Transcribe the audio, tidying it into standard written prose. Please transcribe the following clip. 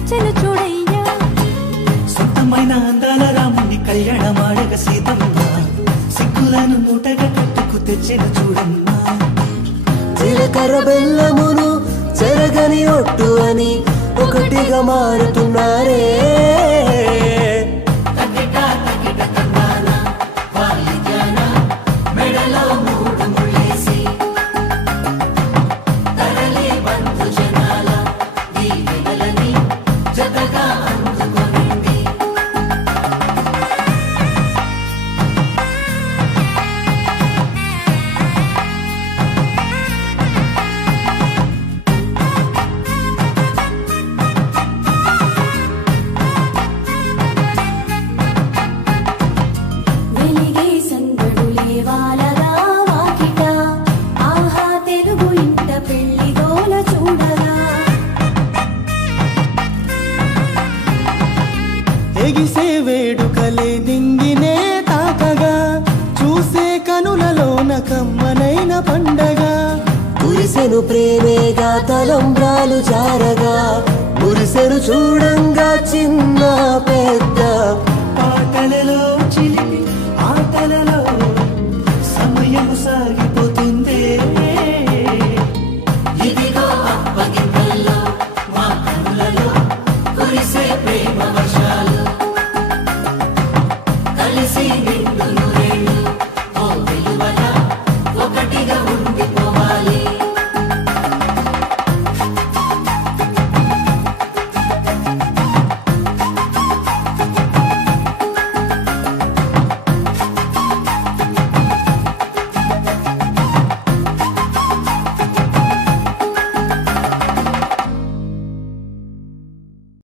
తెచ్చెను చూడయ్యా సొంతమైన అందాల రాముని కళ్యాణమాడగ సీతమ్మ సిగ్గులను మూటగా కట్టుకు తెచ్చెను చూడమ్మా జీలకర్ర బెల్లమును చెరగని ఒట్టు అని ఒకటిగా మారుతున్నారే ఎగిసే వేడుకలే నింగినే తాకగా చూసే కనులలోన కమ్మనైన పండగ కురిసెను ప్రేమేగా తలంబ్రాలు జారగా మురిసెను చూడంగా చిన్న పెద్ద పాటలలో చిలిపి ఆటలలో సమయం సాగిపోతుందే ఇదిగో అప్పగింతల్లో మా కనులలో కురిసే ప్రేమ వర్షాలు కలిసి నిండును